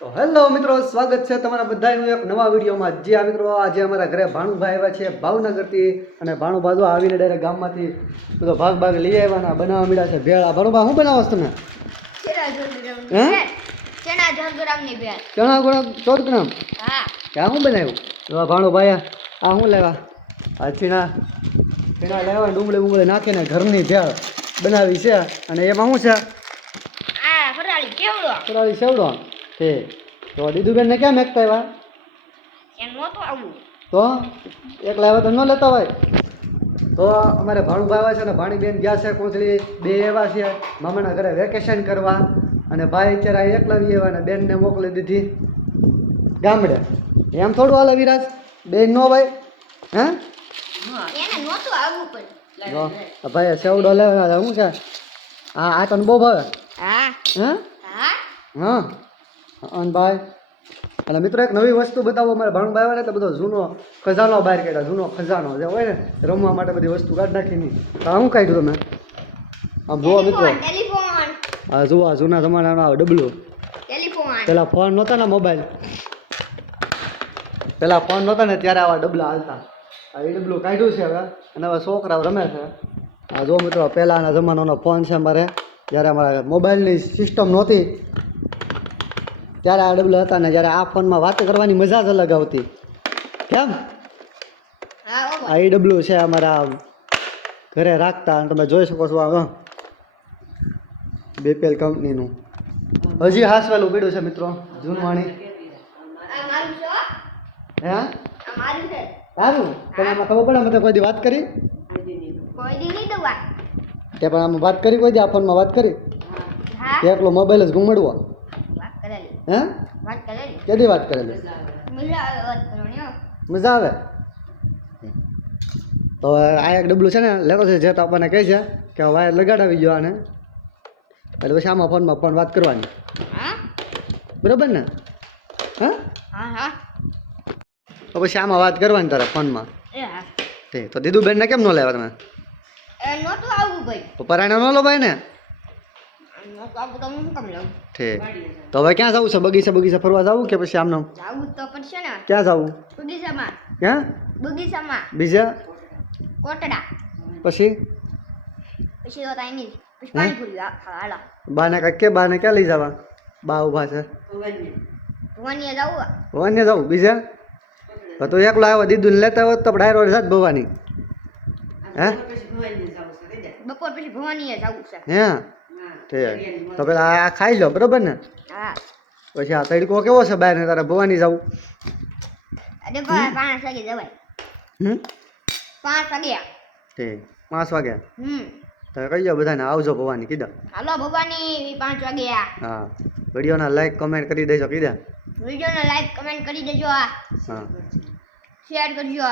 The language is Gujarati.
તો હેલો મિત્રો, સ્વાગત છે તમારા બધાનું એક નવા વિડીયોમાં. જે આ મિત્રો આજે અમારા ઘરે ભાણુભાઈ આવ્યા છે ભાવનગરથી, અને ભાણુભા તો આવીને ડાયરેક્ટ ગામમાંથી બધો ભાગ લઈ આવ્યા બનાવવા મળ્યા છે ભેળ. ભાણુભા શું બનાવો છો તમે? ચણા ગોળા 14 ગ્રામ. હા, શું બનાવ્યું? તો ભાણુભાઈ આ શું લેવા? આ ચીણા લેવા, ડુંગળી નાખીને ઘરની ભેળ બનાવી છે. અને એમાં શું છે? ફરાળી સેવડો છે. તો દીદુબેન ને ક્યાં મેકતા આવ્યા? તો એકલા આવ્યા તો ન લેતા હોય. તો અમારે ભાણુભાઈ આવ્યા છે ને ભાણીબેન ગયા છે કોંચડી, બે એવા છે મામાના ઘરે વેકેશન કરવા. અને ભાઈ અત્યારે એકલા આવ્યા ને બેનને મોકલી દીધી ગામડે. એમ થોડું હાલે વિરાજ? બેન નો ભાઈ ભાઈ સેવડો લેવા શું છે? હા, આ તને બહુ ભાવે? હા. અને ભાઈ અને મિત્રો એક નવી વસ્તુ બતાવો. અમારે ભાણુભાઈ આવે ને એટલે બધો જૂનો ખજાનો બહાર કાઢ્યા. જૂનો ખજાનો જે હોય ને રમવા માટે બધી વસ્તુ કાઢ નાખી નહીં. તો શું કાઢ્યું તમે? આમ જુઓ મિત્રો, હા જુઓ જૂના જમાનાનો આવે ડબલું. પેલા ફોન નહોતા ને, મોબાઈલ પેલા ફોન નહોતા ને ત્યારે આવા ડબલા હાલતા. એ ડબલું કાઢ્યું છે હવે, અને હવે છોકરાઓ રમે છે. આ જો મિત્રો પહેલાંના જમાનાનો ફોન છે અમારે. જ્યારે અમારે મોબાઈલની સિસ્ટમ નહોતી ત્યારે આ ડબલા હતા ને. જ્યારે આ ફોનમાં વાત કરવાની મજા જ અલગ આવતી. કેમ? આ એ ડબલું છે અમારા ઘરે રાખતા. અને તમે જોઈ શકો છો આ BPL કંપનીનું હજી હાસવેલું પીડ્યું છે મિત્રો, જૂનવાણી. હે સારું, પણ આમાં ખબર પડે? અમે કોઈ દી વાત કરી તે પણ આમાં વાત કરી કોઈ દી? આ ફોનમાં વાત કરી? એકલો મોબાઈલ જ ઘુમાડવો? હે કેદી વાત કરેલી? મજા આવે. તો આ એક ડબલું છે ને લેતો છે જે તો આપણને કહે છે કે વાયર લગાડાવી ગયો આને, એટલે પછી આમાં ફોનમાં પણ વાત કરવાની. બરાબર ને? હા, તો પછી આમાં વાત કરવાની તારે ફોનમાં. તો દીદુબેન ને કેમ ન લેવા તમે? પરાણે ન લો ભાઈ ને. ઠીક. તો હવે ક્યાં જવું છે? બગીચા ફરવા જવું કે પછી આમને? ક્યાં જવું? ક્યાં? બીજા પછી બાને કે બાને ક્યાં લઈ જવા? બા ઉભા છે. ભવાની જવું. બીજા તો એકલો આવ્યો દીદુ ને લેતા હોત તો ડાયરો જાત ભવાની. હે બપોર પછી ભવાની જવું છે. હે ઠીક. તો પેલા આ ખાઈ લો, બરોબર ને? પછી આ તડકો કેવો છે બહાર ને, તારે ભવાની જવું? 5 વાગે જવાય. 5 વાગે. ઠીક, 5 વાગે. તો કહી જાઓ બધાને આવજો ભવાની કીધા. હાલો ભવાની 5 વાગે. હા, વિડીયોના લાઈક કમેન્ટ કરી દેજો કીધા. વિડીયોને લાઈક કમેન્ટ કરી દેજો. હા, શેર કરજો.